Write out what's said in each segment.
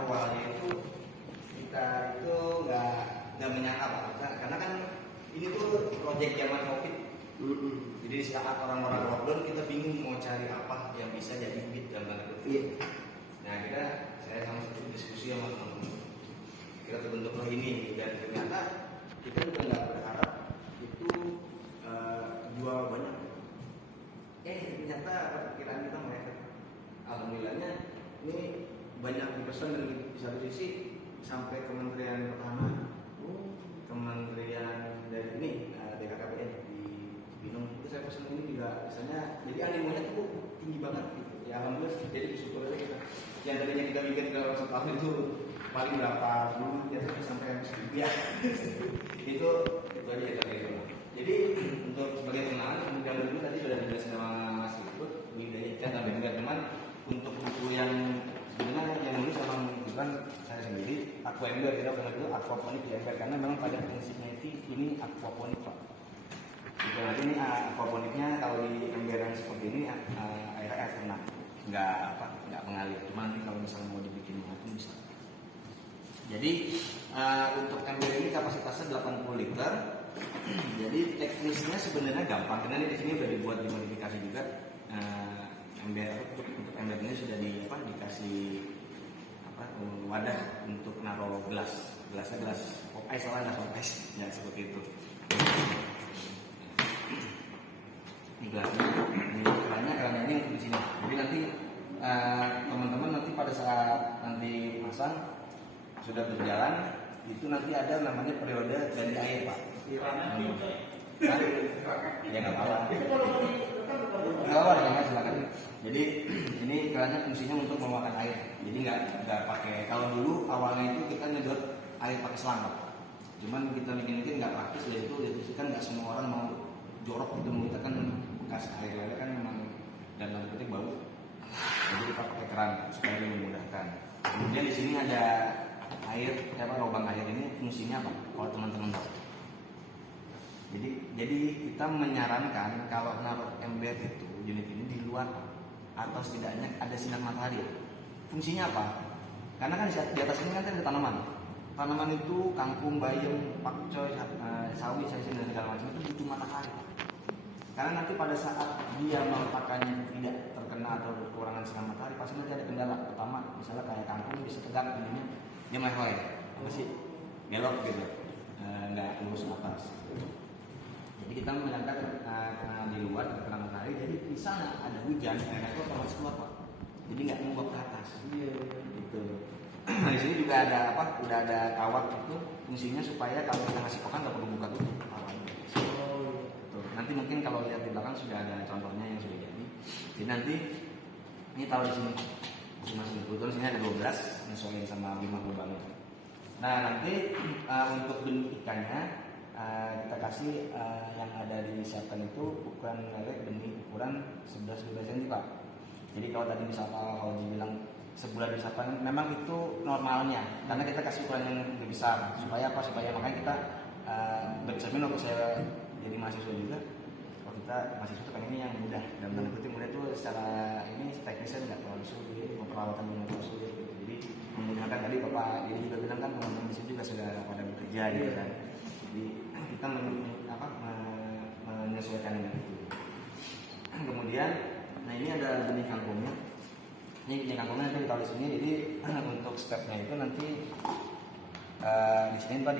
awalnya itu kita itu nggak menyangka Pak, karena kan ini tuh proyek zaman COVID. Jadi saat orang-orang lockdown kita bingung mau cari apa yang bisa jadi beat dalam tanda kutip. Nah saya sama satu diskusi sama teman-teman, kita terbentuklah ini, dan ternyata kita juga nggak berharap itu jual banyak. Ternyata perkiraan kita meleset. Alhamdulillahnya ini banyak dipesan, dan di satu sisi sampai Kementerian Pertahanan, Kementerian dari ini BKKBN di Binung itu saya pesan ini juga misalnya, jadi animonya tuh tinggi banget gitu. Ya alhamdulillah, jadi bersyukur aja kita. Yang tadinya kita bikin dalam setahun itu paling berapa bulan, biasanya sampai ya itu aja kita gitu. Jadi untuk sebagai pengenalan, kemudian dulu tadi sudah dijelaskan sama Mas Lutut, budidaya dan teman-teman untuk buku yang sebenarnya yang nulis sama bukan saya sendiri, Aqua Ember, kita pernah dulu aquaponik di Ember, karena memang pada prinsipnya ini aquaponik Pak. Jadi nanti ini aquaponiknya kalau di ember yang seperti ini air tenang, nggak mengalir. Cuma nanti kalau misalnya mau dibikin itu bisa. Jadi untuk ember ini kapasitasnya 80 liter. Jadi teknisnya sebenarnya gampang, karena di sini sudah dibuat dimodifikasi juga. Untuk ember ini sudah dikasih wadah untuk naruh gelasnya gelas pop ice, ya seperti itu. Ini gelasnya, ini kerannya ini untuk di sini. Jadi nanti teman-teman nanti pada saat nanti masang sudah berjalan, itu nanti ada namanya periode ganti air Pak. Ya nggak apa-apa. Silakan. Jadi ini kerannya fungsinya untuk mengeluarkan air. Jadi nggak pakai. Kalau dulu awalnya itu kita nyedot air pakai selang Pak. Cuman kita mikir nggak praktis, yaitu kan nggak semua orang mau jorok gitu. Kita kan bekas air lele kan memang dan tanda kutip bau. Jadi kita pakai keran supaya lebih memudahkan. Kemudian di sini ada air, lubang air ini fungsinya apa? Kalau teman-teman tahu. Jadi kita menyarankan kalau naruh ember itu unit ini di luar atau setidaknya ada sinar matahari. Fungsinya apa? Karena kan di atas ini kan ada tanaman. Tanaman itu kangkung, bayam, pakcoy, sawi, dan segala macam itu butuh matahari. Karena nanti pada saat dia meletakkannya tidak terkena atau kekurangan sinar matahari, pasti nanti ada kendala. Pertama, misalnya kayak kangkung bisa tegak ininya, dia meleleh, belok gitu, nggak lurus atas. Jadi kita menyarankan karena di luar terkena matahari, jadi misalnya ada hujan, airnya itu otomatis keluar Pak. Jadi nggak menguap ke atas. Gitu. Nah di sini juga ada udah ada kawat itu, fungsinya supaya kalau kita ngasih pakan nggak perlu buka tutup. Nanti mungkin kalau lihat di belakang sudah ada contohnya yang sudah jadi. Jadi nanti ini taruh di sini masing-masing. Kebetulan sini ada 12 menyesuaikan sama 5 lubangnya. Nah nanti untuk benih ikannya kita kasih yang ada disiapkan itu ukuran lele benih ukuran 11-12 cm Pak. Jadi kalau tadi misalnya kalau dibilang sebulan disiapkan, memang itu normalnya, karena kita kasih ukuran yang lebih besar supaya makanya kita bercermin waktu saya jadi mahasiswa juga. Kalau kita mahasiswa itu pengennya yang mudah, dan tanda kutip mudah itu secara ini teknisnya nggak terlalu sulit, perawatan nggak terlalu sulit gitu. Jadi memudahkan. Tadi Bapak jadi juga bilang kan teman-teman di sini juga sudah pada bekerja gitu kan. Jadi kita menyesuaikan dengan itu. Kemudian, nah ini ada benih kangkungnya. Ini benih kangkungnya nanti ditaruh di sini. Jadi untuk stepnya itu nanti di sini Pak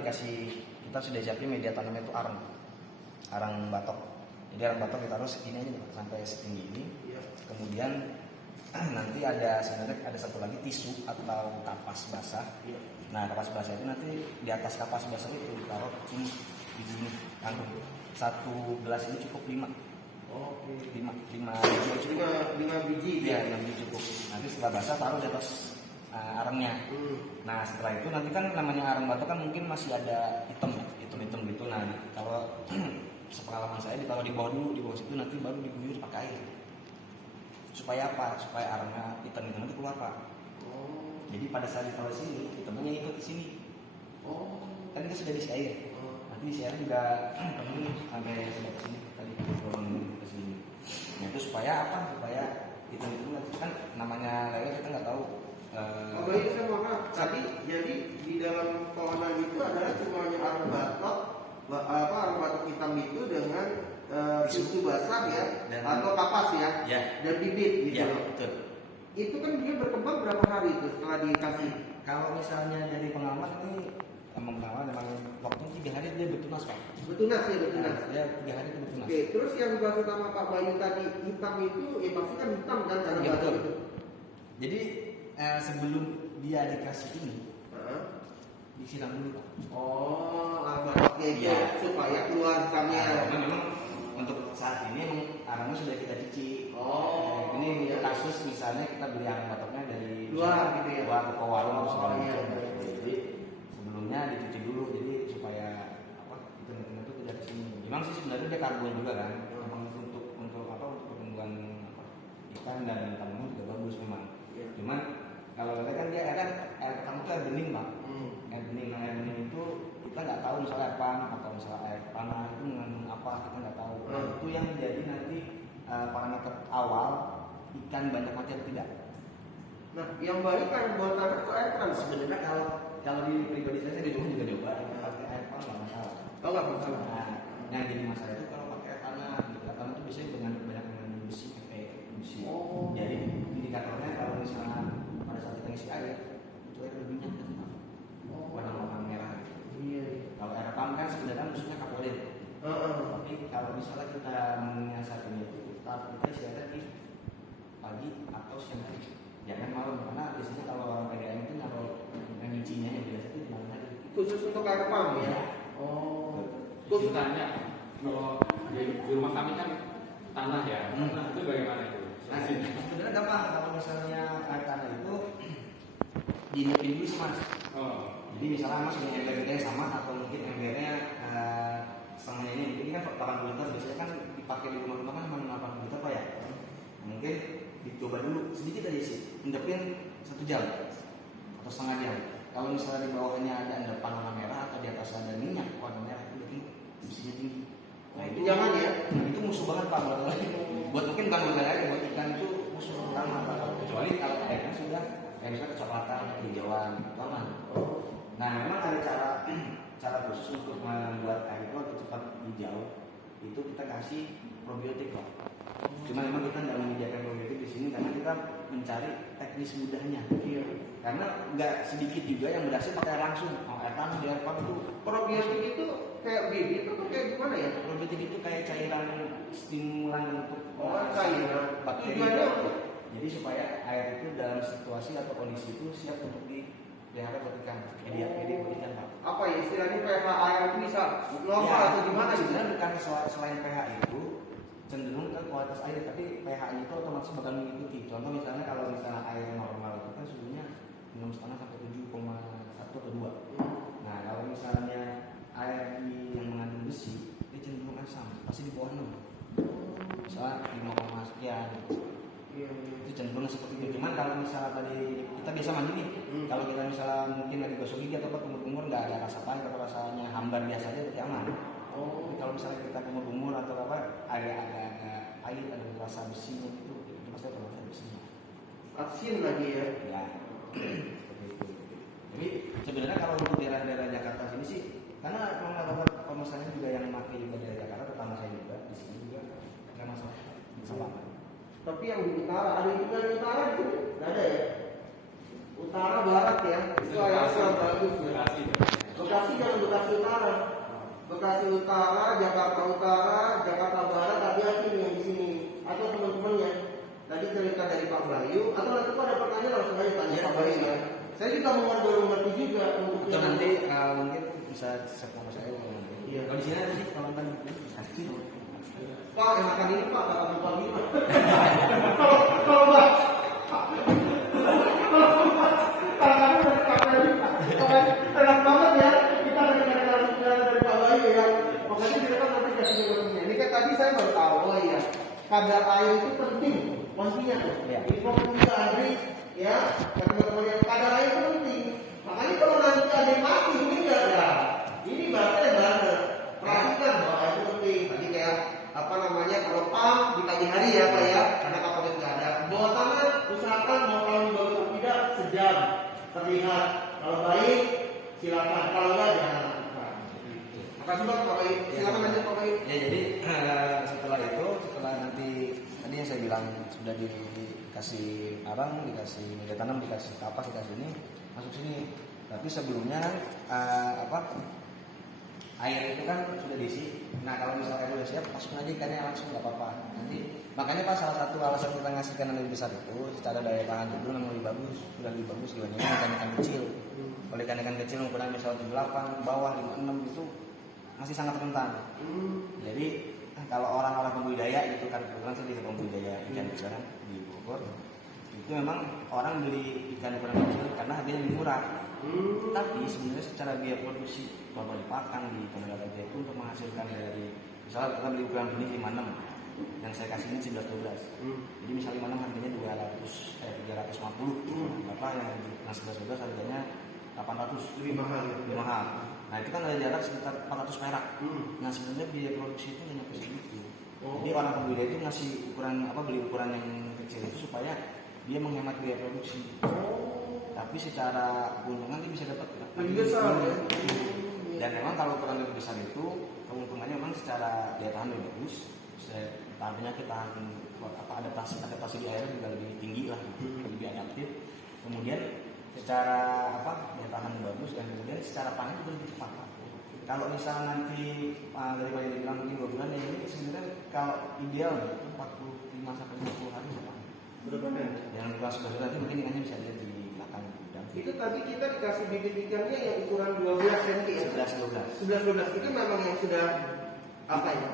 kita sudah siapin media tanamnya itu arang batok. Jadi arang batok ditaruh segini aja Pak, sampai setinggi ini. Kemudian nanti ada satu lagi tisu atau kapas basah. Nah kapas basah itu nanti di atas kapas basah itu ditaruh ini di sini kangkung. Satu gelas ini cukup 5. Oke. 5 biji. Iya 5 biji cukup. Nanti setelah basah taruh di atas arangnya. Nah setelah itu nanti kan namanya arang batok kan mungkin masih ada hitam gitu. Nah kalau sepengalaman saya ditaruh di bawah dulu, di bawah situ nanti baru diguyur pakai air. Supaya apa? Supaya arangnya hitam itu keluar Pak. Jadi pada saat ditaruh sini, hitamnya ikut di sini. Kan kita sudah diisi air. Nanti diisi air juga penuh sampai sebelah sini tadi turun ke sini. Nah itu supaya apa? Supaya hitam itu kan namanya lele kita nggak tahu. Kalau ini saya mohon maaf, tadi jadi di dalam kawanan itu adalah cuma arang batok hitam itu dengan susu basah ya, atau kapas ya, dan bibit gitu. Ya, betul. Itu kan dia berkembang berapa hari itu setelah dikasih? Kalau misalnya dari pengalaman ini memang waktu 3 hari dia bertunas Pak. Bertunas ya, bertunas. Ya 3 hari itu bertunas. Oke, terus yang dibahas sama Pak Bayu tadi hitam itu ya pasti kan hitam kan karena Ya, batu betul. itu. Jadi sebelum dia dikasih ini disiram dulu Pak. Oh, bataknya itu supaya keluar hitamnya. Memang untuk saat ini arangnya sudah kita cuci. Oh, ini kasus misalnya kita beli arang batoknya dari luar gitu ya. Luar toko warung atau segala Iya. macam. Jadi sebelumnya dicuci dulu jadi supaya itu tidak kesini. Memang sih sebenarnya dia karbon juga kan. Memang untuk pertumbuhan ikan dan tanaman juga bagus memang. Cuman kalau kita kan dia air pertama itu air bening Pak. Air bening itu kita nggak tahu misalnya air pan atau misalnya air panah itu mengandung apa kita nggak tahu. Itu yang jadi nanti parameter awal ikan banyak mati atau tidak. Nah, yang baik kan buat tanah atau air pan? Sebenarnya kalau di pribadi saya di rumah juga coba pakai air pan nggak masalah. Oh, nggak masalah. Nah, yang jadi masalah itu kalau pakai air tanah, air tanah itu biasanya banyak mengandung besi, besi. Oh. Jadi indikatornya kalau misalnya pada saat kita ngisi air itu air lebih minyak kan, warna merah. Iya. Kalau air pan kan sebenarnya musuhnya kaporit. Tapi kalau misalnya kita menyiasatinya itu kita isi air di pagi atau siang hari. Jangan malam karena biasanya kalau orang PDAM itu naruh nyicinya yang biasa itu di malam hari. Khusus untuk air pan ya? Oh. Khusus Tanya, kalau di rumah kami kan tanah ya, itu bagaimana itu? Nah, sebenarnya gampang kalau misalnya air tanah itu dinipin dulu sih Mas. Jadi misalnya Mas punya embernya sama atau mungkin embernya setengahnya ini kan 80 liter biasanya kan dipakai di rumah-rumah kan cuma 80 liter Pak ya. Mungkin dicoba dulu sedikit aja sih, endapin 1 jam atau setengah jam. Kalau misalnya di bawahnya ada endapan warna merah atau di atas ada minyak warna merah itu berarti besinya tinggi. Nah itu jangan ya. Nah, itu musuh banget Pak buat mungkin bukan buat air, buat ikan itu musuh utama Pak. Kecuali kalau airnya sudah kayak misalnya kecoklatan, kehijauan, itu aman. Nah memang ada cara khusus untuk membuat air itu lebih cepat hijau. Itu kita kasih probiotik Pak. Cuma memang kita nggak menyediakan probiotik di sini karena kita mencari teknis mudahnya. Iya. Karena nggak sedikit juga yang berhasil pakai langsung air tanah di air pan itu. Probiotik itu kayak bibit atau kayak gimana ya? Probiotik itu kayak cairan stimulan untuk cairan. bakteri. Tujuannya apa? Jadi supaya air itu dalam situasi atau kondisi itu siap untuk dipelihara buat ikan. Jadi buat ikan Pak. Apa ya istilahnya pH air itu bisa normal atau gimana gitu? Sebenarnya bukan selain pH itu cenderung ke kualitas air, tapi pH-nya itu otomatis bakal mengikuti. Contoh misalnya kalau misalnya air normal itu kan suhunya 6,5 sampai 7,1 atau 2. Nah kalau misalnya air yang mengandung besi dia cenderung asam, pasti di bawah 6. Misalnya 5, sekian. Itu cenderung seperti itu. Cuman kalau misalnya tadi kita biasa mandi nih, kalau kita misalnya mungkin lagi gosok gigi atau kumur-kumur nggak ada rasa pahit atau rasanya hambar biasa aja berarti aman. Tapi kalau misalnya kita kumur-kumur atau apa agak pahit ada rasa besinya itu pasti ada rasa besinya. Asin lagi ya. Ya. Jadi sebenarnya kalau untuk daerah-daerah Jakarta sini sih, karena memang pemesannya juga yang memakai juga dari Jakarta, tetangga saya juga di sini juga nggak masalah. Tapi yang di utara, ada juga di utara itu nggak ada ya? Utara barat ya, itu air yang bagus ya. Bekasi jangan Bekasi Utara, Bekasi Utara, Jakarta Utara, Jakarta Barat, hati-hati nih yang di sini. Atau teman-temannya. Tadi cerita dari Pak Bayu, atau nanti Pak ada pertanyaan langsung aja tanya Pak Bayu ya. Saya juga baru mengerti juga untuk itu nanti mungkin bisa sama saya nanti. Iya. Kalau di sini ada sih kalau tadi kasih. Pak, enakan ini Pak, kata Pak Bayu. Kalau Pak, enak banget ya. Kita dari Pak Bayu ya. Makanya kita kan nanti kasih jawabannya. Ini kan tadi saya baru tahu, oh iya, kadar air itu penting, pastinya tuh. Info juga Adri, ya, teman-teman yang kadar air itu penting. Makanya kalau nanti ada yang mati, ini enggak ya. Ini bahasanya benar. Perhatikan bahwa air itu penting. Tadi kayak apa namanya kalau pam di pagi hari ya Pak ya, karena kapalnya nggak ada. Bawah tanah usahakan mau tahu bagus atau tidak sejam terlihat Kalau baik silakan, kalau enggak jangan lakukan. Makasih Pak Baik. Silakan lanjut Pak Baik. Ya jadi setelah nanti tadi yang saya bilang sudah dikasih arang, dikasih media tanam, dikasih kapas, dikasih ini masuk sini. Tapi sebelumnya air itu kan sudah diisi. Nah kalau misalnya udah siap, masukin aja ikannya langsung nggak apa-apa. Nanti makanya Pak salah satu alasan kita ngasih ikan yang lebih besar itu secara daya tahan itu memang lebih bagus, sudah lebih bagus dibandingkan ikan-ikan kecil. Kalau ikan-ikan kecil ukuran misalnya 78, bawah 56 itu masih sangat rentan. Jadi kalau orang-orang pembudidaya itu kan kebetulan saya di pembudidaya ikan juga kan di Bogor, itu memang orang beli ikan ukuran kecil karena harganya lebih murah. Tapi sebenarnya secara biaya produksi bapak di pakan di tenaga kerja itu untuk menghasilkan dari misalnya kita beli ukuran benih 56 yang saya kasih ini 11-12. Jadi misalnya 56 harganya 350. Bapak yang 11-12 harganya 800, Lebih mahal. lebih mahal. Nah itu kan ada jarak sekitar 400 perak. Nah sebenarnya biaya produksi itu hanya segitu. Jadi orang pembudidaya itu ngasih beli ukuran yang kecil itu supaya dia menghemat biaya produksi. Tapi secara keuntungan dia bisa dapat lebih besar ya. Dan memang kalau ukuran lebih besar itu keuntungannya memang secara daya tahan lebih bagus. Tahan penyakit, adaptasi di air juga lebih tinggi lah, lebih adaptif. Kemudian secara daya tahan bagus dan kemudian secara panen juga lebih cepat. Kalau misal nanti daripada dibilang mungkin 2 bulan ya ini sebenarnya kalau ideal itu 45 sampai 50 hari ya Pak. Benar-benar. Yang kelas 11 nanti mungkin ikannya bisa dilihat di belakang gudang. Itu tadi kita dikasih bibit ikannya yang ukuran 12 cm ya? 11-12 itu memang yang sudah apa ya?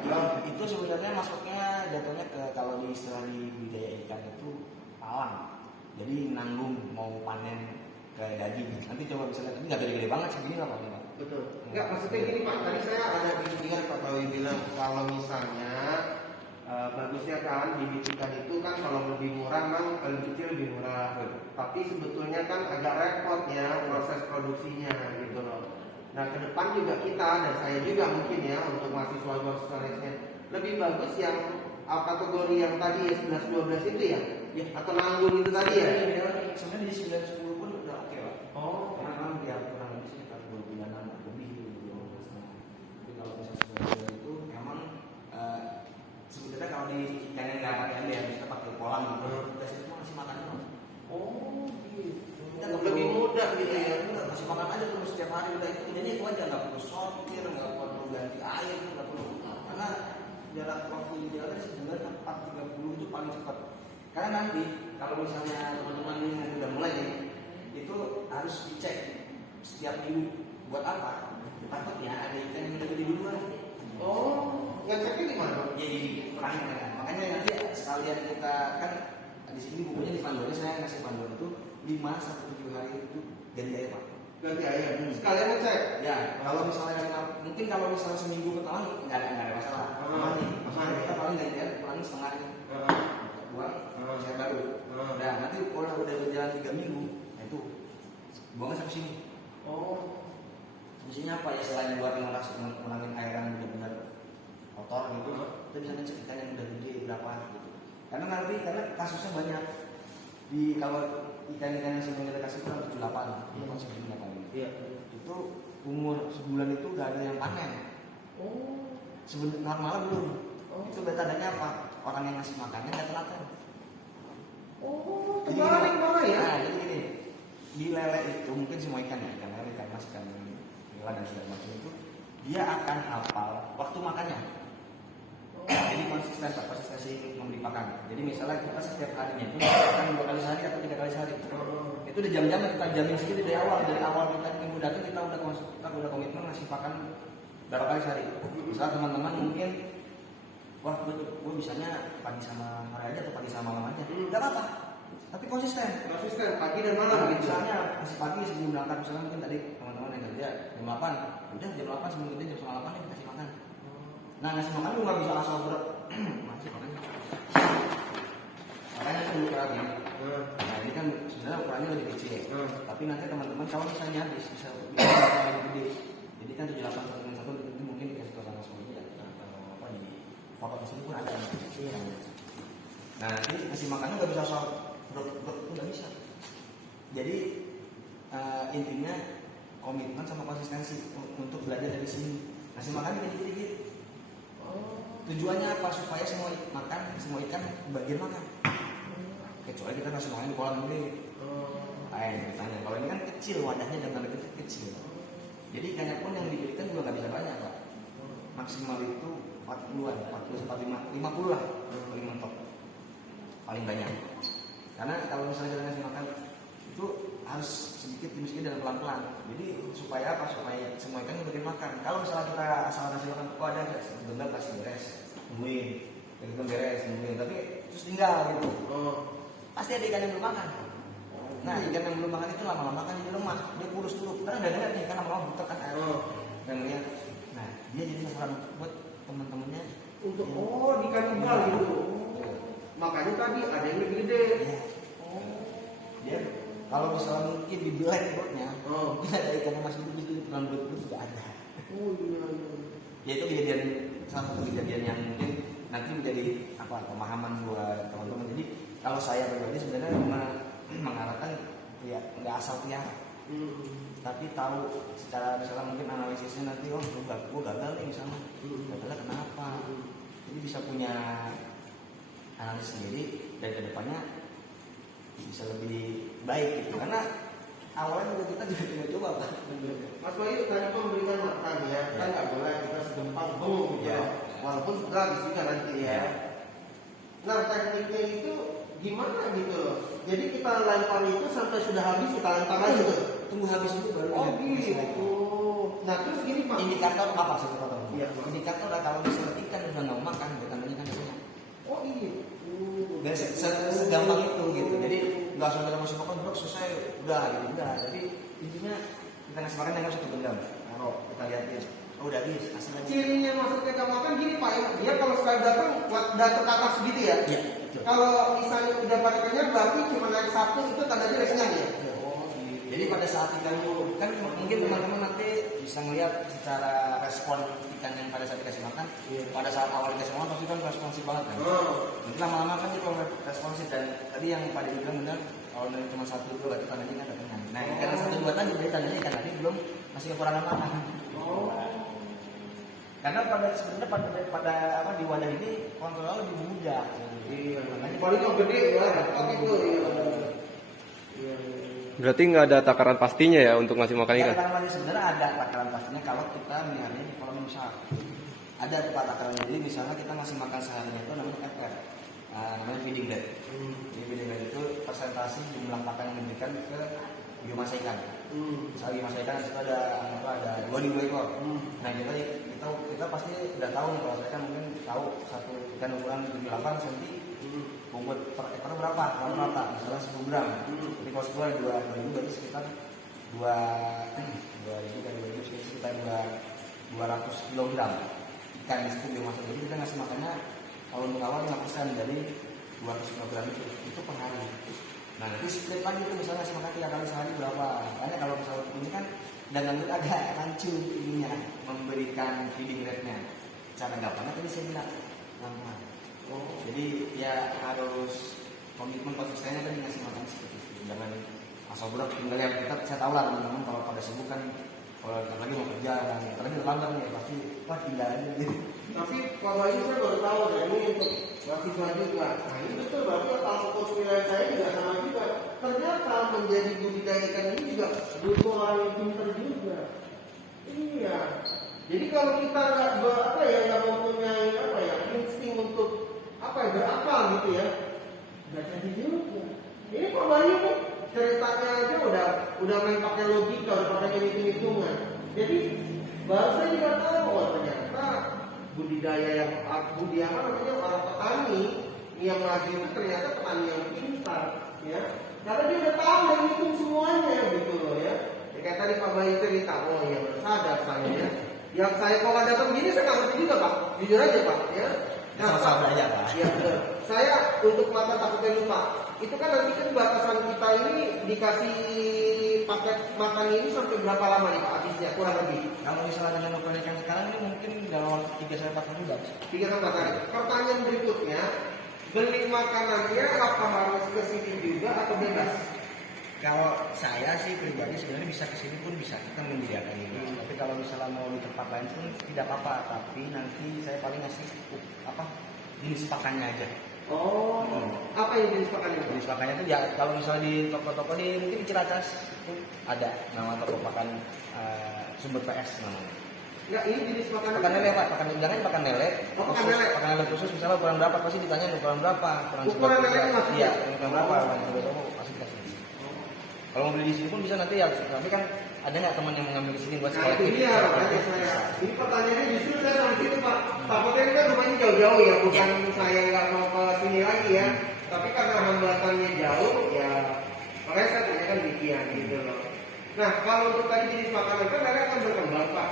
Itu sebenarnya masuknya jatuhnya ke kalau di istilah di budidaya ikan itu palang. Jadi nanggung mau panen ke daging. Nanti coba bisa lihat, ini nggak gede-gede banget segini lah Pak. Betul. Enggak, maksudnya gini Pak, tadi saya ada bimbingan Pak Tawi bilang kalau misalnya bagusnya kan bibit ikan itu kan kalau lebih murah memang paling kecil lebih murah. Tapi sebetulnya kan agak repot ya proses produksinya gitu loh. Nah ke depan juga kita dan saya juga mungkin ya untuk mahasiswa-mahasiswa lebih bagus yang kategori yang tadi ya 11-12 itu ya? Atau nanggung itu tadi ya? Sebenarnya di 9-10 pun udah oke Pak. Oh. Karena memang dia kurang lebih sekitar 2 bulanan lebih. Tapi kalau misalnya 9 itu memang sebenarnya kalau di ikan yang nggak pakai ember kita pakai kolam gitu. Gas itu masih makan terus. Oh gitu. Kita Lebih mudah gitu ya? Masih makan aja terus setiap hari udah itu. Jadi itu aja nggak perlu sortir, nggak perlu ganti air, nggak perlu. Karena jarak waktu di jalan sebenarnya 4:30 itu paling cepat. Karena nanti kalau misalnya teman-teman yang udah mulai itu harus dicek setiap minggu. Buat apa? Takutnya ada ikan yang udah gede duluan. Oh, ngeceknya di mana? Ya di perangin kan. Makanya nanti sekalian kita kan di sini bukunya di panduannya saya ngasih panduan itu 5-7 hari itu ganti air Pak. Ganti air. Sekalian ngecek. Ya, kalau misalnya mungkin kalau misalnya seminggu pertama nggak ada masalah. Aman nih. Masalah kita paling ganti air paling setengah ini. Buang, saya baru. Nah, nanti kalau udah berjalan 3 minggu, nah itu buangnya sampai sini. Oh. Fungsinya apa ya selain buat ngurangin air yang benar-benar kotor gitu, kita bisa ngecek ikan yang udah gede berapa gitu. Karena kasusnya banyak di kalau ikan-ikan yang sebelumnya kita kasih kurang 78, Iya. itu umur sebulan itu udah ada yang panen. Oh. Sebenarnya normalnya belum. Itu tandanya apa? Orang yang ngasih makannya nggak telaten. Oh, terbalik malah ya? Nah, jadi gini, di lele itu mungkin semua ikan ya, ikan lele, ikan mas, ikan nila dan segala macam itu, dia akan hafal waktu makannya. Jadi konsistensi memberi pakan. Jadi misalnya kita setiap harinya itu makan 2 kali sehari atau 3 kali sehari. Itu udah jam-jam kita jamin segitu dari awal kita minggu datang kita udah komitmen ngasih pakan berapa kali sehari. Misalnya teman-teman mungkin wah gue bisanya pagi sama sore aja atau pagi sama malam aja, nggak apa-apa, tapi konsisten pagi dan malam. Misalnya masih pagi sebelum berangkat, misalnya mungkin tadi teman-teman yang kerja jam 8, udah jam 8 sebelum kerja jam 8 ya kasih makan. Nah ngasih makan lu nggak bisa asal berat, masih makan. Makanya itu ukurannya. Nah ini kan sebenarnya ukurannya lebih kecil, tapi nanti teman-teman kalau misalnya bisa lebih gede. Jadi kan 78 itu mungkin dikasih ke sana semuanya apa di foto kesini pun ada. Nah nanti kasih makannya nggak bisa soal berat itu nggak bisa. Jadi intinya komitmen sama konsistensi untuk belajar dari sini. Ngasih makan dikit-dikit. Tujuannya apa? Supaya semua ikan bagian makan. Kecuali kita kasih makan di kolam gede. Misalnya kalau ini kan kecil wadahnya dan tanda kecil. Jadi ikannya pun yang diberikan juga nggak bisa banyak Pak. Maksimal itu 40-an, 40 sampai 50 lah paling mentok. Paling banyak. Karena kalau misalnya kita ngasih makan itu harus sedikit demi sedikit dan pelan-pelan. Jadi supaya apa? Supaya semua ikan bagian makan. Kalau misalnya kita asal kasih makan, ada benar kasih beres, nungguin, itu beres, nungguin, tapi terus tinggal gitu. Pasti ada ikan yang belum makan. Nah, ikan yang belum makan itu lama-lama kan dia lemah, dia kurus dulu. Karena udah lihat nih, kan lama-lama butuh kan air. Dan lihat, nah dia jadi sasaran buat teman-temannya untuk ikan tunggal gitu. Makanya tadi ada yang lebih gede. Ya. Dia kalau misalnya mungkin di black perutnya, ada ikan yang masih hidup itu pelan itu juga ada. Ya itu kejadian salah satu kejadian yang mungkin nanti menjadi pemahaman buat teman-teman. Jadi kalau saya pribadi sebenarnya mengharapkan ya nggak asal pelihara, tapi tahu secara misalnya mungkin analisisnya nanti gue gagal nih misalnya, gagalnya kenapa? Jadi bisa punya analisis sendiri dan kedepannya bisa lebih baik gitu. Karena awalnya juga kita juga coba Pak. Mas Bayu tadi memberikan makan ya, kan nggak boleh kita segempang gitu. Walaupun sudah disini nanti ya. Nah tekniknya itu gimana gitu loh? Jadi kita lempar itu sampai sudah habis kita lempar lagi gitu. Tunggu habis itu baru. Gitu. Nah terus gini Pak. Indikator apa sih Pak? Iya. Indikator kalau misalnya ikan udah nggak makan, tandanya kan hasilnya. Dan segampang itu gitu. Jadi nggak langsung kita masuk makan, bro selesai udah gitu. Udah. Jadi intinya kita ngasih makan dengan satu benda. Kalau kita lihatin, udah habis kasih lagi. Cirinya masuknya nggak makan gini Pak, dia kalau sekali datang ke atas segitu ya. Iya. Kalau misalnya udah pada kenyang berarti cuma naik satu itu tandanya udah kenyang ya. Jadi pada saat ikan itu kan mungkin teman-teman nanti bisa ngeliat secara respon ikan yang pada saat dikasih makan. Pada saat awal dikasih makan pasti kan responsif banget kan. Mungkin lama-lama kan dia responsif dan tadi yang pada dibilang benar kalau dari cuma satu dua berarti tandanya kan udah kenyang. Nah ikan satu dua tadi berarti tandanya ikan tadi belum masih kekurangan makan. Karena sebenarnya pada di wadah ini kontrolnya lebih mudah. Makanya paling yang gede ya, itu. Berarti nggak ada takaran pastinya ya untuk ngasih makan ikan? Takaran pasti sebenarnya ada takaran pastinya kalau kita melihatnya di kolam besar. Ada takaran jadi misalnya kita ngasih makan seharinya itu namanya FR, namanya feeding rate. Jadi feeding rate itu persentase jumlah pakan yang diberikan ke biomasa ikan. Misalnya biomasa ikan itu ada 2.000 ekor. Nah kita pasti udah tahu nih kalau saya kan mungkin tahu satu ikan ukuran 78 cm. Bobot per ekor berapa? Rata-rata misalnya 10 gram. Jadi kalau 10 ada 2.000 berarti sekitar 2.000 kan 2.000 sekitar 200 kg ikan di situ biomasa. Jadi kita ngasih makannya kalau untuk awal 5% dari 200 kg itu per hari. Nah nanti split lagi itu misalnya ngasih makan 3 kali sehari berapa? Makanya kalau misalnya ini kan dan nanti agak rancu ininya memberikan feeding rate-nya. Cara gampangnya tadi saya bilang gampang. Jadi ya harus komitmen konsistennya tadi ngasih makan seperti itu. Jangan asal berat tinggal yang saya tahu lah teman-teman kalau pada sibuk kan kalau lagi mau kerja kan lagi terlambat nih pasti tinggal aja gitu. Tapi kalau ini saya baru tahu ya ini untuk mahasiswa juga. Nah ini betul berarti kalau coach wilayah saya juga sama juga. Ternyata menjadi budidaya ikan ini juga butuh orang yang pintar juga. Iya. Jadi kalau kita nggak mempunyai insting untuk berakal gitu ya, nggak jadi juga. Ini Pak Bayu nih ceritanya aja udah main pakai logika, udah pakai hitung-hitungan. Jadi baru saya juga tahu ternyata budidaya yang orang petani yang maju itu ternyata petani yang pintar, ya. Karena dia udah tahu dan hitung semuanya gitu loh ya. Kayak tadi Pak Bayu cerita, ya sadar saya ya. Yang saya kalau nggak datang begini saya nggak ngerti juga Pak, jujur aja Pak ya. Sama aja Pak. Iya betul. Saya untuk mata takutnya lupa. Itu kan nanti kan batasan kita ini dikasih paket makan ini sampai berapa lama nih Pak habisnya kurang lebih? Kalau misalnya dengan ukuran ikan sekarang ini mungkin dalam waktu 3-4 hari juga. 3-4 hari. Pertanyaan berikutnya, beli makanannya apa harus ke sini juga atau bebas? Kalau saya sih pribadi sebenarnya bisa kesini pun bisa, kita menyediakan ini. Tapi kalau misalnya mau di tempat lain pun tidak apa-apa. Tapi nanti saya paling ngasih apa jenis pakannya aja. Oh, apa yang jenis pakannya? Jenis pakannya itu ya kalau misalnya di toko-toko di mungkin di Ciracas itu ada nama toko pakan sumber PS namanya. Enggak, ini jenis pakan Pakan lele pak, pakan bilangnya pakan lele. Oh, pakan khusus, lele. Pakan lele khusus misalnya ukuran berapa pasti ditanya ukuran berapa. Ukuran lele itu maksudnya? Iya, ukuran berapa? Pasti dikasih. Kalau mau beli di sini pun bisa nanti ya, tapi kan ada nggak teman yang mengambil di sini buat Nah itu dia, makanya saya. Ini pertanyaannya justru saya sama situ Pak. Takutnya kan rumahnya jauh-jauh ya, bukan saya nggak mau ke sini lagi ya. Tapi karena hambatannya jauh, ya makanya saya tanyakan demikian gitu loh. Nah kalau untuk tadi jenis makanan kan mereka akan berkembang Pak.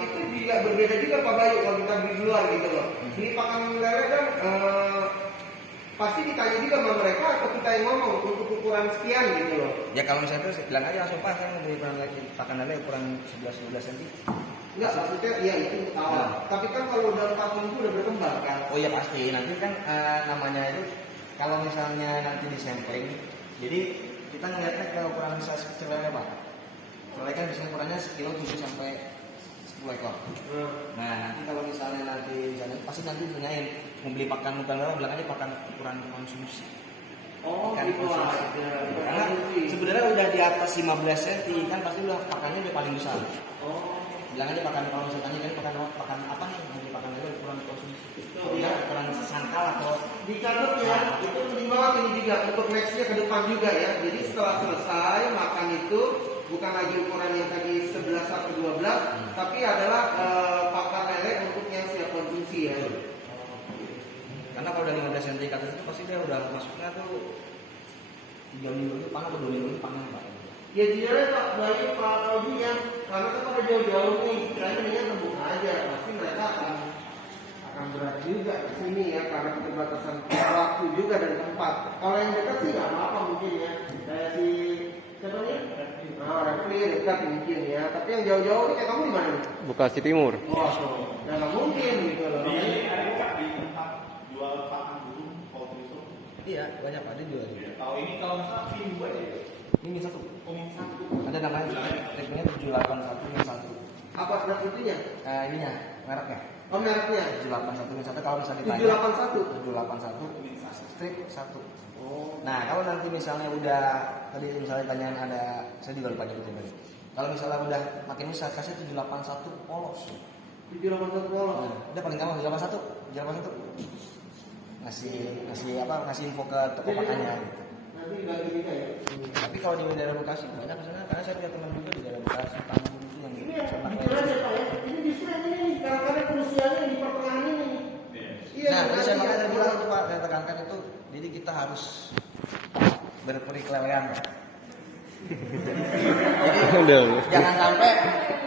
Itu juga berbeda juga Pak Bayu kalau kita beli di luar gitu loh. Ini pakan lele kan pasti ditanya juga sama mereka atau kita yang ngomong untuk ukuran sekian gitu loh. Ya kalau misalnya itu bilang aja langsung pak saya mau beli pakan lele ukuran 11-12 cm. Enggak, maksudnya ya itu awal. Tapi kan kalau udah 4 minggu udah berkembang kan. Oh iya pasti, nanti kan namanya itu kalau misalnya nanti disampling, jadi kita ngeliatnya ke ukuran size kecil lele pak. Lele kan biasanya ukurannya sekilo 7 sampai 10 ekor. Nah nanti kalau misalnya pasti nanti ditanyain mau beli pakan ukuran berapa, bilang aja pakan ukuran konsumsi. Oh, Kan gitu konsumsi. Karena sebenarnya udah di atas 15 cm kan pasti udah pakannya udah paling besar. Oh, Bilang aja pakan kalau misalnya tanya kan pakan apa nih? Mau pakan lele ukuran konsumsi. Iya, ukuran sangkal atau dicatat ya, itu penting banget ini juga untuk nextnya ke depan juga ya. Jadi setelah selesai makan itu bukan lagi ukuran yang tadi 11 sampai 12, tapi adalah pakan lele untuk yang siap konsumsi ya. karena kalau dari 15 cm ke atas itu pasti dia udah masuknya tuh 3 minggu itu panen atau 2 minggu itu panen pak. Ya jujur Pak Bayu, Pak Robi ya, karena kan pada jauh-jauh nih, kira-kira mendingan terbuka aja, pasti mereka akan berat juga ke sini ya, karena keterbatasan waktu juga dan tempat. Kalau yang dekat sih nggak apa-apa mungkin ya, kayak si siapa nih? Nah, Refli dekat mungkin ya, tapi yang jauh-jauh nih kayak kamu di mana nih? Bekasi Timur. Oh, ya nggak mungkin gitu loh. Jual pakan burung kalau itu. Iya banyak ada juga. Kalau ini kalau misalnya minggu aja. Ini satu. Koming satu. Ada namanya triknya 781 min 1. Apa berat itunya? Ininya mereknya. Oh mereknya? 781 min 1 kalau misalnya ditanya 781? 781 strip 1. Oh. Nah kalau nanti misalnya udah tadi misalnya tanyaan ada saya juga lupa nyebutin tadi. Kalau misalnya udah makin besar kasih 781 polos. 781 polos. Nah, udah paling gampang 781. Ngasih info ke toko pakannya gitu. Nanti bagi kita ya. Tapi kalau di daerah Bekasi banyak kesana karena saya punya teman juga di daerah Bekasi tanah itu yang Ini yang ternak jujur aja Pak ya, ini justru yang ini nih, kadang-kadang usianya di pertengahan ini. Iya. Nah, tadi saya iya. makanya bilang itu Pak, saya tekankan itu, jadi kita harus berperi kelelehan Pak. Udah.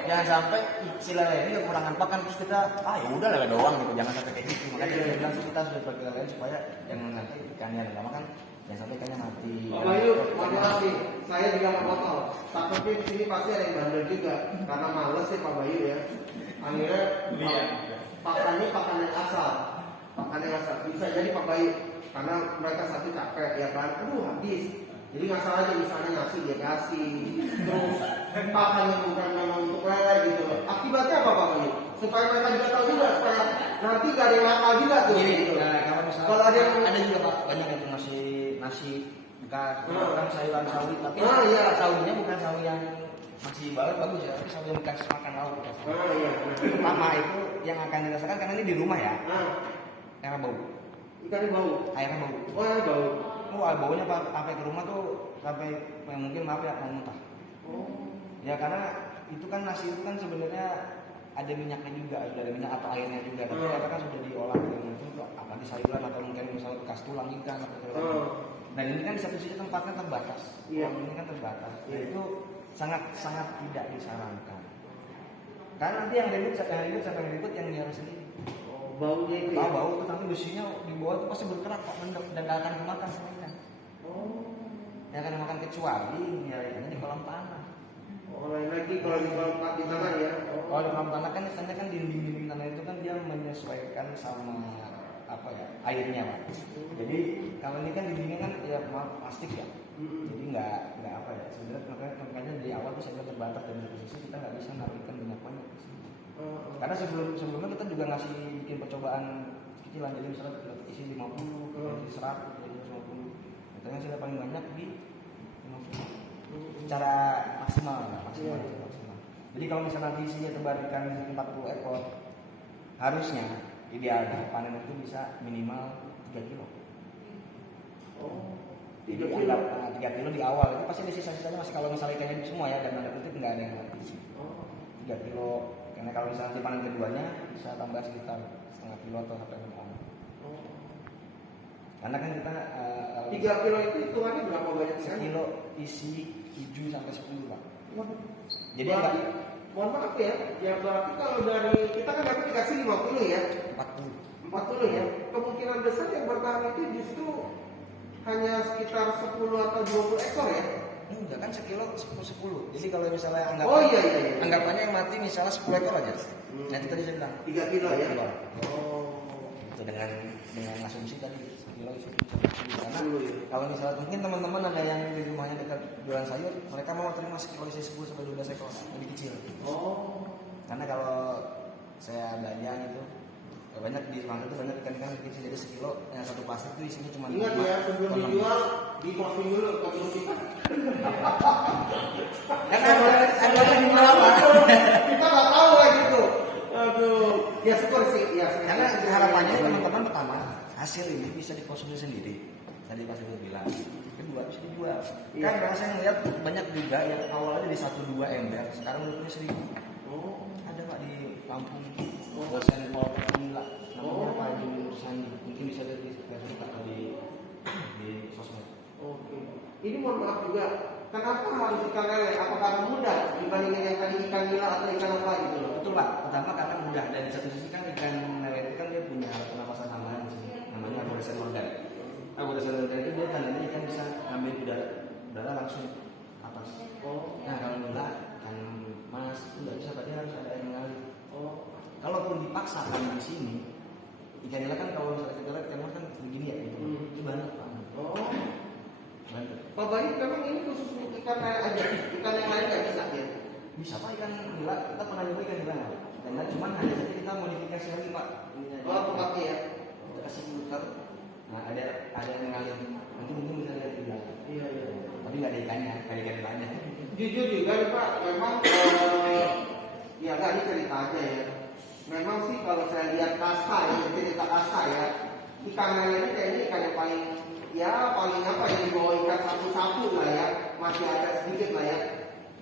Jangan sampai si lele ini kekurangan pakan terus kita ya udah lele doang gitu, jangan sampai kayak gitu. Makanya saya bilang sih kita harus berperi kelelehan supaya jangan nanti ikannya lama kan jangan sampai ikannya mati. Pak Bayu, mohon maaf nih, saya juga mau potong. Takutnya di sini pasti ada yang bandel juga, karena males sih Pak Bayu ya. Akhirnya pakannya pakan yang asal, bisa jadi Pak Bayu, karena mereka satu capek ya kan, aduh habis. Jadi nggak salah aja misalnya ngasih dia kasih, terus pakan yang bukan memang untuk lele gitu loh. Akibatnya apa Pak Bayu? Supaya mereka juga tahu juga, supaya nanti gak ada yang nakal juga tuh. Gini, Gitu. nah, kalau misalnya Kalau ada yang ada juga Pak banyak yang ngasih nasi bekas, orang sayuran sawi, tapi iya. sawinya bukan sawi yang masih bagus ya, tapi sawi yang bekas makan lauk. Iya. Pertama itu yang akan dirasakan karena ini di rumah ya, karena bau, Ikannya bau. airnya bau. Oh ya bau. Baunya Pak sampai ke rumah tuh sampai mungkin maaf ya mau muntah. Oh. Ya karena itu kan nasi itu kan sebenarnya ada minyaknya juga, ada minyak atau airnya juga, tapi ternyata kan sudah diolah dengan itu apalagi sayuran atau mungkin misalnya bekas tulang ikan atau segala. Dan ini kan di satu sisi tempatnya terbatas, ruang ini kan terbatas, itu sangat tidak disarankan. Karena nanti yang ribut yang dia sendiri. Oh, baunya itu. Tahu bau itu tapi besinya di bawah itu pasti bergerak Pak, mendek dan gak akan kemakan semuanya. Oh. Yang akan makan kecuali ikannya di kolam tanah. Oh, lain lagi kalau di kolam di tanah ya. Kalau di kolam tanah kan misalnya kan dinding tanah itu kan dia menyesuaikan sama apa ya airnya Pak. Jadi kalau ini kan dindingnya kan ya plastik ya. Jadi nggak apa ya, sebenarnya makanya dari awal tuh saya terbatas dari satu sisi kita nggak bisa naruh ikan banyak di sini. Karena sebelumnya kita juga ngasih bikin percobaan kecilan, jadi misalnya kita isi 50, isi 100, jadi 150. Katanya sudah paling banyak di 50. Secara maksimal. Jadi kalau misalnya nanti isinya tebar ikan 40 ekor, harusnya idealnya panen itu bisa minimal 3 kilo. Jadi 3 kilo di awal itu pasti ada sisa-sisanya masih, kalau misalnya ikannya semua ya dan ada kutip nggak ada yang mati. 3 kilo. Karena kalau misalnya nanti panen keduanya bisa tambah sekitar setengah kilo atau sampai 6 on. Karena kan kita 3 kilo itu hitungannya berapa banyak ikan? sekilo isi 7 sampai 10 Pak. Jadi Berarti, enggak mohon maaf ya, berarti kalau dari kita kan dapat dikasih 50 ya, 40 ya. Kemungkinan besar yang bertahan itu justru hanya sekitar 10 atau 20 ekor ya. enggak kan sekilo 10. Jadi kalau misalnya Iya. anggapannya yang mati misalnya 10 ekor aja. Nanti tadi saya bilang 3 kilo ya. kilo. Oh. Itu dengan asumsi tadi sekilo isi 10. Karena 10 ya. kalau misalnya mungkin teman-teman ada yang di rumahnya dekat jualan sayur, mereka mau terima sekilo isi 10 sampai 12 ekor, lebih kecil. Oh. Karena kalau saya belanja itu banyak di Semangka itu banyak ikan-ikan kecil, jadi sekilo yang satu plastik itu isinya cuma Ingat 5 ya, sebelum atau 6. dijual di posting dulu ke grup kita. Kan ada yang di mana Pak? Kita nggak tahu lah gitu. Aduh, ya syukur sih, ya. Karena harapannya teman-teman pertama hasil ini bisa dikonsumsi sendiri. Tadi Pak Sibuk bilang. Kedua bisa dijual. Iya. Kan karena saya melihat banyak juga yang awalnya di 1-2 ember, sekarang udah 1.000. Oh. Ada Pak di Lampung. Dosen Poltek Nila. Namanya Pak Jumur Sandi. Mungkin bisa lihat di Facebook atau di sosmed. Oke. Ini mohon maaf juga. Kenapa harus ikan lele? Apakah mudah dibandingkan yang tadi ikan nila atau ikan apa gitu loh? Betul Pak. Pertama karena mudah, dan di satu sisi kan ikan lele itu kan dia punya pernapasan tambahan di sini. Namanya abodesan organ. Abodesan organ itu dia tandanya ikan bisa ngambil udara langsung atas. Oh. Nah kalau nila ikan mas itu nggak bisa, berarti harus ada yang mengalir. Oh. Kalaupun dipaksakan di sini, ikan nila kan kalau misalnya kita lihat ikan mas kan begini ya, gitu. Itu banyak Pak. Oh. Banyak. Pak Bayu, memang ini khusus ikan lele aja. Ikan yang lain nggak bisa ya? Bisa Pak ikan nila, kita pernah nyoba ikan nila nggak? Karena cuman hanya saja kita modifikasi lagi Pak. Oh, tempatnya ya. Kita kasih filter. Nah ada yang mengalir. Nanti mungkin bisa lihat juga. Iya. Tapi nggak ada ikannya, nggak ada ikan nilanya. Jujur juga nih Pak, memang ya nggak, ini cerita aja ya. Memang sih kalau saya lihat kasta ya, cerita kasta ya, ikan lele ini kayaknya ikan yang paling apa yang dibawa ikan satu-satu lah ya, masih ada sedikit lah ya.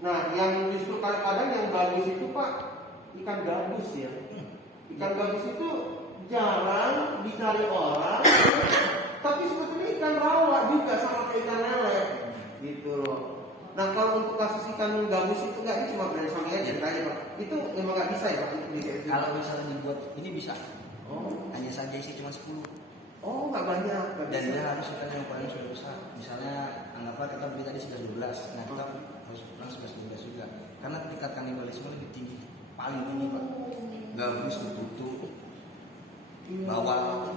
Nah, yang justru kadang-kadang yang bagus itu Pak, ikan gabus ya. Ikan gabus itu jarang dicari orang, tapi sebetulnya ikan rawa juga sama kayak ikan lele, gitu loh. Nah kalau untuk kasus ikan gabus itu nggak, ini cuma brand Sony aja ceritanya Pak. Itu memang nggak bisa ya Pak? Kalau misalnya dibuat ini bisa. Oh, Hanya saja isi cuma 10. oh nggak banyak. Nggak Dan bisa. dia harus ikan yang paling sudah besar. Misalnya anggaplah kita beli tadi 11-12. Nah kita harus pulang 11-12 juga. Karena tingkat kanibalisme lebih tinggi. Paling tinggi Pak. Gabus, betutu, bawal.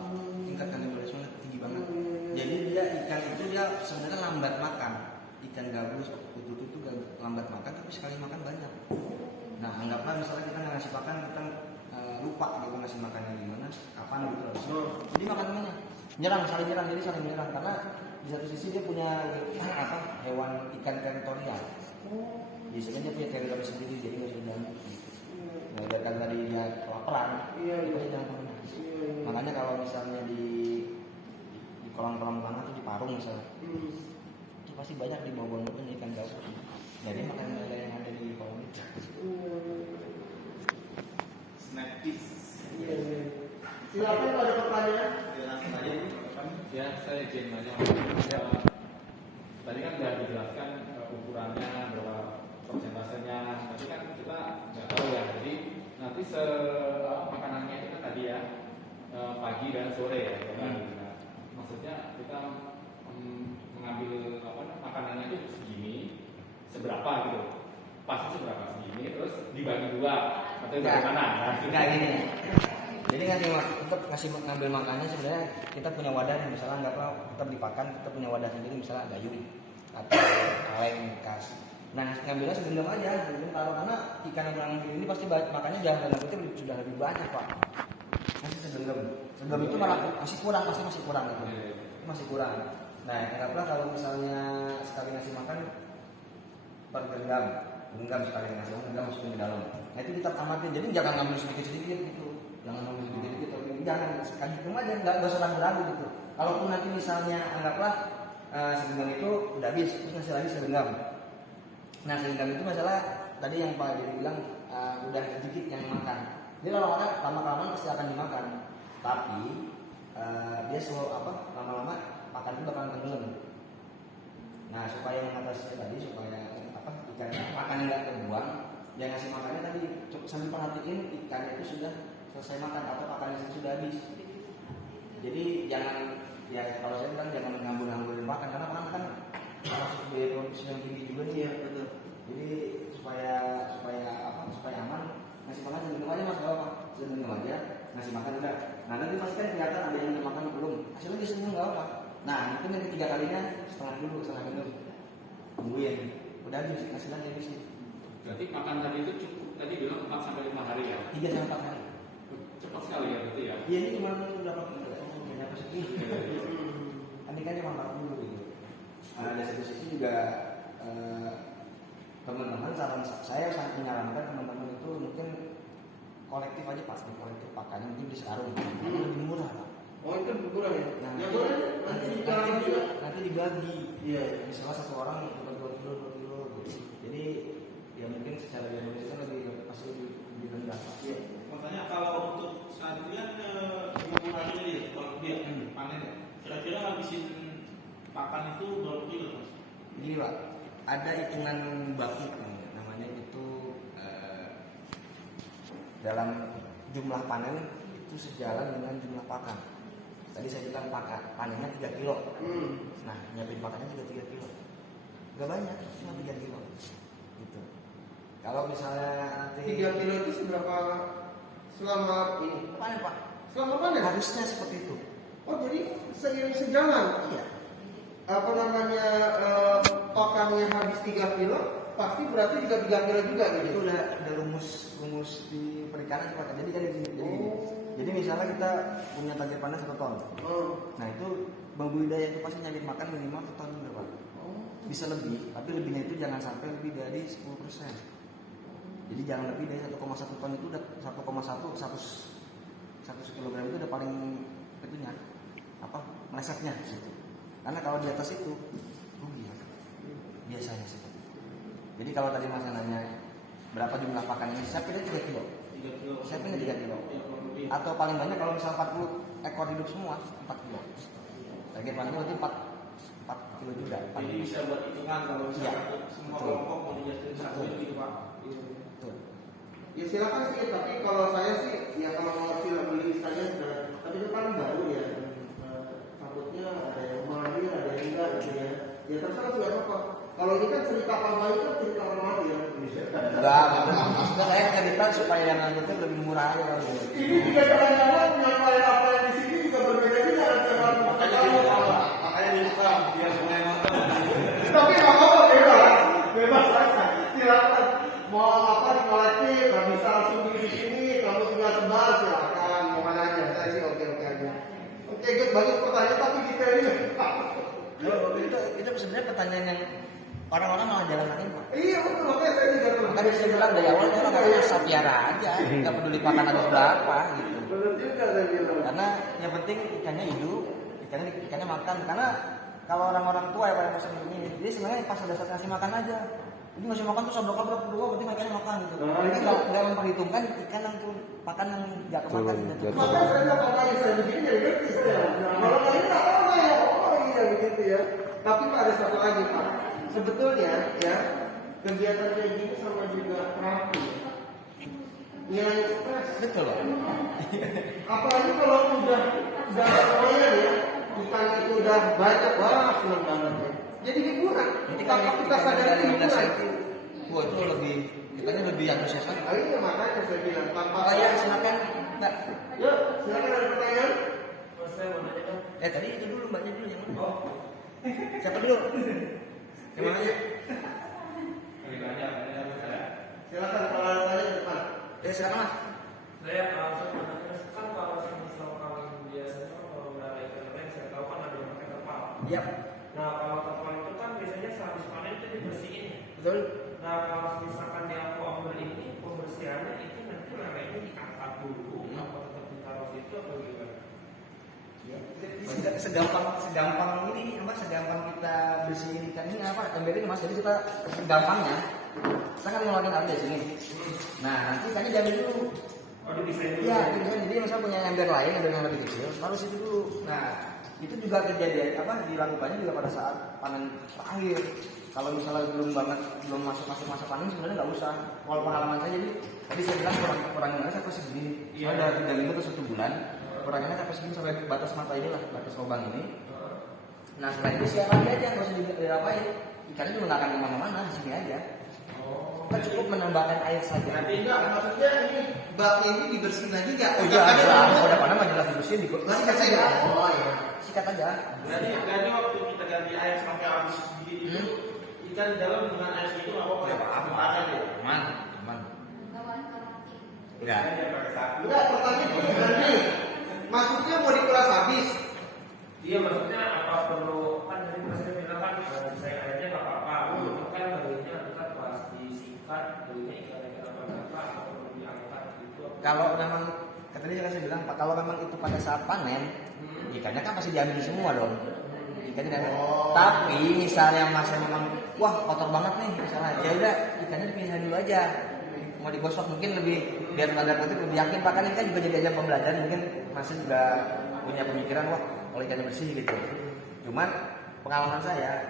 Tingkat kanibalisme tinggi banget. Jadi dia ikan itu dia sebenarnya lambat makan. Ikan gabus, betutu itu lambat makan tapi sekali makan banyak. Nah anggaplah misalnya kita nggak ngasih makan, kita lupa gitu ngasih makannya gimana, kapan gitu harus. Jadi makan banyak. Nyerang, saling nyerang, jadi saling menyerang karena di satu sisi dia punya hewan ikan teritorial. Biasanya dia punya teritori sendiri, jadi nggak bisa diganggu. Nah, biarkan tadi dia kelaparan, Iya. dia pasti jangan kemana. Makanya kalau misalnya di kolam-kolam tanah itu di Parung misalnya, itu pasti banyak di bawah itu ikan gabus. Jadi makan lele yang ada di kolam itu. Snapkiss. Silakan kalau ada pertanyaan. Ya, saya izin aja. Tadi kan sudah dijelaskan ukurannya, berapa persentasenya. Tapi kan kita nggak tahu ya. Jadi nanti makanannya itu kan tadi ya pagi dan sore ya. Nah, maksudnya kita mengambil makanannya itu segini, seberapa gitu. Pasti seberapa segini, terus dibagi dua atau bagaimana? Enggak gini. Jadi tetap ngambil makannya sebenarnya kita punya wadah, misalnya anggaplah kita beli pakan, kita punya wadah sendiri misalnya gayung. atau kaleng bekas. Nah, ngambilnya segenggam aja, segenggam taruh karena ikan yang kurang ini pasti makanya jangan dalam kutip sudah lebih banyak pak. Masih segenggam itu malah masih kurang gitu. Itu masih kurang. Nah, anggaplah kalau misalnya sekali ngasih makan per genggam sekali ngasih makan, genggam masukin ke dalam. Nah itu kita tamatin, jadi jangan ngambil sedikit gitu, jangan ngambil sedikit, jangan sekali aja, nggak usah ragu-ragu gitu. Kalaupun nanti misalnya anggaplah segenggam itu udah habis, terus ngasih lagi segenggam. Nah segenggam itu masalah tadi yang Pak Diri bilang udah sedikit yang makan. Jadi lama-lama pasti akan dimakan, tapi dia lama-lama makan itu bakalan tenggelam. Nah supaya mengatasi tadi supaya ikannya makannya nggak terbuang, dia ngasih makannya tadi sambil perhatiin ikannya itu sudah selesai makan atau makannya sudah habis. Jadi jangan ya kalau saya bilang jangan ngambur-ngamburin makan karena orang kan harus biaya produksi yang tinggi juga nih ya betul. Jadi supaya aman ngasih makan sebentar aja mas apa sebentar aja ngasih makan udah. Nah nanti pasti kan kelihatan ada yang makan belum hasilnya dia senyum nggak apa. Nah mungkin yang ketiga kalinya setengah dulu tungguin udah habis ngasih lagi habis. Berarti makan tadi itu cukup tadi bilang 4 sampai 5 hari ya? 3 sampai 4 hari. Cepat sekali ya berarti ya? Iya ini cuma berapa berapa sih? Ini kan cuma 40 gitu. Ada satu sisi juga teman-teman saya sangat menyarankan teman-teman itu mungkin kolektif aja pasti kolektif pakannya mungkin di sekarung lebih murah Pak. Oh itu berkurang ya? Nah, nanti dibagi. Iya. Misalnya satu orang dapat 2 kilo gitu. Jadi ya mungkin secara biologis itu pasti lebih rendah. Iya. Makanya kalau untuk selanjutnya mengurangi ini kalau dia panen kira-kira habisin pakan itu berapa kilo mas? Gini Pak, ada hitungan baku namanya itu dalam jumlah panen itu sejalan dengan jumlah pakan. Tadi saya bilang panennya 3 kilo. Nah, nyiapin pakannya juga 3 kilo. Gak banyak, cuma 3 kilo. Gitu. Kalau misalnya nanti 3 kilo itu seberapa selama ini? panen Pak? Selama panen? Harusnya seperti itu. Oh jadi seiring sejalan? Iya. Apa namanya pakannya habis 3 kilo, pasti berarti juga 3 kilo juga gitu? Itu udah rumus di perikanan Pak. Jadi misalnya kita punya target panen 1 ton. Nah itu Bang Budidaya itu pasti nyari makan minimal 1 ton juga Pak. Bisa lebih, tapi lebihnya itu jangan sampai lebih dari 10%. Jadi jangan lebih dari 1,1 ton itu udah 1,1 kilogram itu udah paling itunya melesetnya gitu. Karena kalau di atas itu rugi ya. Biasanya sih. Jadi kalau tadi Mas nanya berapa jumlah pakannya, saya pilih 3 kilo. 3 kilo. Saya pilih 3 kilo. Ya, kurang lebih. Atau paling banyak kalau misal 40 ekor hidup semua 4 kilo. Target panennya berarti 4 kilo juga. Jadi bisa buat hitungan kalau misalnya semua kelompok mau dijadikan satu gitu pak. Betul. Ya silakan sih, tapi kalau saya sih ya kalau mau sila beli sekalian sudah, tapi itu kan baru ya. Takutnya ada yang mahir, ada yang enggak gitu ya. Ya terserah sih apa. Kalau ini kan cerita Pak itu kan cerita orang ya. Enggak, maksudnya saya cerita supaya yang lanjutnya lebih murah aja kalau gitu. Ini juga jangan-jangan menyampaikan apa yang di sini juga berbeda juga dengan Makanya dibuka biar semuanya nonton. tapi nggak apa-apa bebas aja silakan mau apa di kolektif nggak bisa langsung di sini kamu tinggal sebar silakan mau mana aja saya sih oke aja oke good bagus pertanyaan tapi detailnya Itu sebenarnya pertanyaan yang orang-orang malah jalanin Pak. iya betul makanya saya juga tuh Makanya saya bilang dari awal orang katanya asal piara aja, nggak peduli pakan atau berapa gitu. benar juga saya bilang Karena yang penting ikannya hidup, ikannya makan. Karena kalau orang-orang tua ya pada pesan ini, dia sebenarnya pas ada saat ngasih makan aja. Jadi ngasih makan tuh sodokal berdua, berarti ikannya makan gitu. Jadi nggak memperhitungkan ikan yang tuh pakan yang nggak kemakan. Gitu. makanya saya nggak makanya saya begini jadi ngerti saya kalau kali ini nggak tahu ya oh iya begitu ya tapi Pak ada satu lagi Pak sebetulnya ya kegiatan kayak gini sama juga terapi nilai stres Betul loh. apalagi kalau udah semuanya ya ikan itu udah banyak wah senang banget ya jadi hiburan tanpa kita sadari hiburan Wah itu lebih ikannya lebih antusias lagi. iya makanya saya bilang tanpa Ya silakan Mbak. yuk silakan ada pertanyaan Tadi itu dulu Mbaknya dulu yang mana? Siapa dulu? Gimana sih? Silakan kalau ada tanya ke depan. Silakan lah. Saya kan kalau misalkan biasanya kalau udah ikan yang saya tahu kan ada yang pakai terpal. Iya. Nah kalau terpal itu kan biasanya sehabis panen itu dibersihin. Betul. Nah kalau misalkan yang aku ambil ini pembersihannya itu nanti lelenya diangkat dulu atau tetap ditaruh situ atau gimana? Segampang ini apa? Segampang kita bersihin ikan ini apa? Ember ini mas. Jadi kita gampangnya kita kan ngeluarin air dari sini. Nah nanti ikannya diambil dulu. Oh dipisahin dulu. Iya, jadi misalnya punya ember lain, ember yang lebih kecil, taruh situ dulu. Nah, itu juga kejadian apa dilakukannya juga pada saat panen terakhir. Kalau misalnya belum masuk masa panen sebenarnya nggak usah. Kalau pengalaman saya jadi tadi saya bilang kurangin aja sampai segini. Saya ada 3 minggu atau 1 bulan, kurangin aja sampai segini sampai batas mata inilah, batas lubang ini. Nah setelah itu siap lagi aja, nggak usah diapain. Ikannya juga nggak akan kemana-mana, di sini aja. Kita cukup menambahkan air saja. Nanti enggak, maksudnya ini baknya ini dibersihin lagi enggak? Oh iya, ada. Udah panen mah jelas dibersihin, sikat saja. Oh iya. Sikat aja. Jadi waktu kita ganti air sampai habis sedikit itu ikan di dalam dengan air segitu nggak apa-apa ya Pak? Ada deh. Aman. Enggak. Enggak, pertanyaan ini berarti maksudnya mau dikulas habis. Iya maksudnya apa perlu kan dari presiden bilang kan saya airnya nggak apa-apa. Kan barunya kita pas disikat barunya ikan apa atau perlu diangkat gitu. Kalau memang kata dia saya bilang Pak, kalau memang itu pada saat panen, ikannya kan pasti diambil semua dong. Ikannya diambil. Tapi misalnya masih memang wah kotor banget nih misalnya, ya udah ikannya dipindahin dulu aja. Mau digosok mungkin lebih biar tanda kutip lebih yakin Pak, kan ini kan juga jadi ajang pembelajaran, mungkin masih juga punya pemikiran wah kalau ikannya bersih gitu. Cuman pengalaman saya,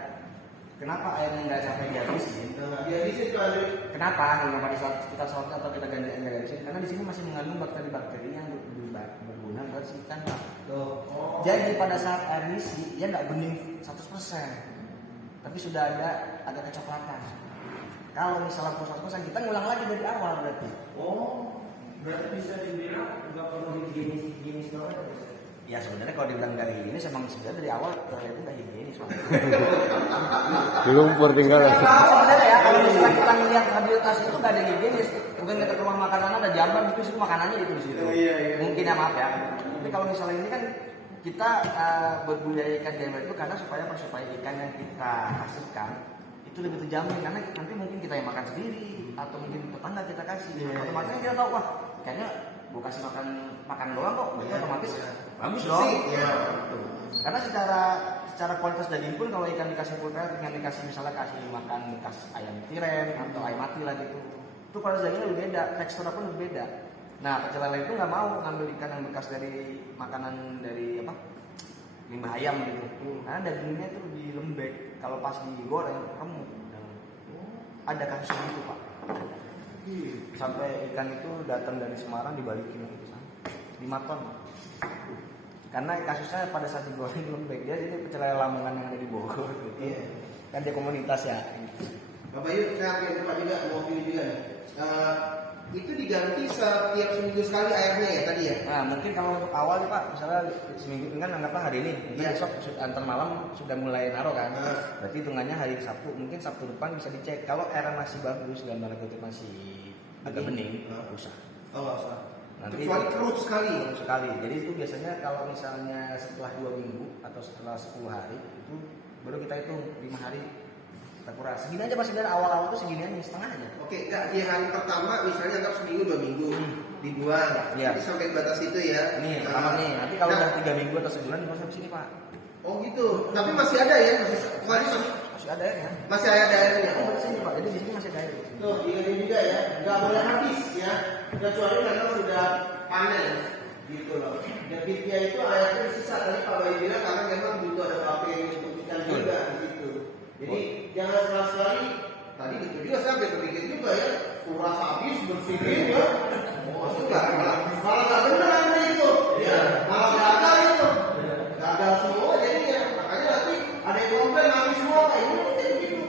kenapa airnya nggak sampai dihabisin? Dihabisin tuh ada. Kenapa? Kenapa di saat kita sholat atau kita ganti air dari sini? Karena di sini masih mengandung bakteri-bakteri yang berguna buat si ikan Pak. Jadi pada saat air diisi, dia nggak bening 100%, tapi sudah ada kecoklatan. Kalau misalnya 100%, kita ngulang lagi dari awal berarti. Oh, berarti bisa dibilang nggak perlu higienis banget ya? Ya sebenarnya kalau dibilang dari ini, memang sebenarnya dari awal itu nggak higienis. Lumpur tinggal. Sebenarnya ya kalau misalnya kita melihat habitat itu nggak ada higienis, mungkin kita ke rumah makanan ada jamban itu sih makanannya itu di situ. Iya. Mungkin ya maaf ya. Tapi kalau misalnya ini kan kita berbudaya ikan jamban itu karena supaya ikan yang kita hasilkan itu lebih terjamin, karena nanti mungkin kita yang makan sendiri atau mungkin tetangga kita kasih. Otomatis kita tahu wah ikannya gue kasih makan doang kok, berarti otomatis bagus dong. Iya. Karena secara kualitas daging pun kalau ikan dikasih pulpen dengan dikasih misalnya kasih makan bekas ayam tiren atau ayam mati lah gitu, itu kualitas dagingnya lebih beda, teksturnya pun lebih beda. Nah pecel lele itu nggak mau ngambil ikan yang bekas dari makanan dari apa limbah ayam gitu, karena dagingnya itu lebih lembek. Kalau pas digoreng remuk. Ada kasus itu Pak. Sampai ikan itu datang dari Semarang dibalikin gitu, 5 ton. Karena kasusnya pada saat digoreng lembek, dia jadi pecel lele Lamongan yang ada di Bogor gitu. Iya. Kan dia komunitas ya. Bapak Yud, saya ambil tempat juga, mau pilih juga nih. Itu diganti setiap seminggu sekali airnya ya tadi ya? Nah mungkin kalau untuk awal nih Pak, misalnya seminggu kan anggaplah hari ini, mungkin Iya. besok antar malam sudah mulai naruh kan. Berarti hitungannya hari Sabtu, mungkin Sabtu depan bisa dicek. Kalau airnya masih bagus dan kutip masih agak bening, nggak usah. Oh nggak usah. Nanti Kecuali keruh sekali. sekali. Jadi itu biasanya kalau misalnya setelah 2 minggu atau setelah 10 hari itu baru kita hitung 5 hari kita kuras. Segini aja masih dari awal-awal tuh segini aja setengah aja. Oke, enggak di hari pertama misalnya anggap seminggu 2 minggu dibuang. Iya. Jadi sampai batas itu ya. Ini pertama nih. Nanti kalau udah 3 minggu atau sebulan dimasuk ke sini Pak. Oh gitu. Tapi masih ada ya? Masih ada airnya. Masih ada airnya. Oh, di sini Pak. Jadi di sini masih ada air. Tuh, ini juga ya. Enggak boleh habis ya. Kecuali memang sudah panen gitu loh. Debitnya itu airnya sisa tadi Pak Bayi bilang karena memang butuh ada pakai untuk ikan juga di situ. Jadi jangan sekali-sekali tadi itu juga saya sampai berpikir juga ya kuras habis bersihin ya. Maksudnya malah nggak benar ada itu, ya malah gagal itu, gagal semua jadinya. Makanya nanti ada yang komplain habis semua kayak gitu,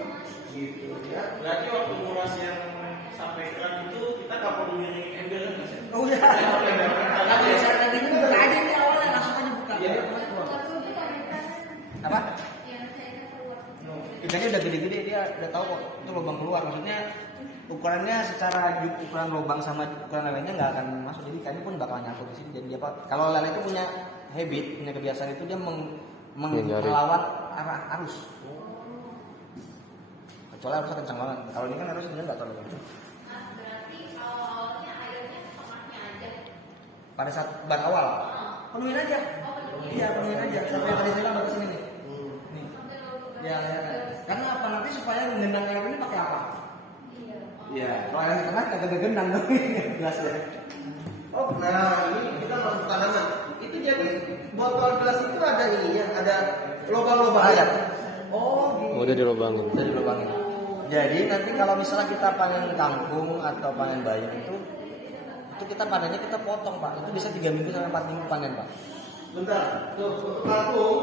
gitu ya. Berarti waktu nguras yang sampai keran itu kita nggak perlu ngiring ember kan? Oh iya. Kalau misalnya nanti ini buka aja nih awalnya langsung aja buka. Apa? Ikannya udah gede-gede udah tahu kok itu lubang keluar. Maksudnya ukurannya secara ukuran lubang sama ukuran lelenya nggak akan masuk. Jadi ikannya pun bakal nyangkut di sini. Jadi dia kalau lele itu punya habit, punya kebiasaan itu dia melawan arah arus. Kecuali arusnya kencang banget. Kalau ini kan arus sebenarnya nggak terlalu kencang. Mas, berarti awalnya airnya setengahnya aja. Pada saat bar awal, penuhin aja. Oh, penuhin. Iya, penuhin aja. Sampai yang tadi saya bilang batas ini nih. Nih. Sampai lalu Ya, karena apa nanti supaya ngendang air ini pakai apa? Iya. Iya, kalau air di tengah kagak gendang dong. Gelasnya. Oh, nah ini kita masuk tanaman. Itu jadi botol gelas itu ada ininya, ada lubang-lubangnya. Ada. Oh, gitu. Udah dilobangin. Jadi lubangin. Jadi nanti kalau misalnya kita panen kangkung atau panen bayam itu kita panennya kita potong Pak. Itu bisa 3 minggu sampai 4 minggu panen Pak. Bentar, tuh untuk kangkung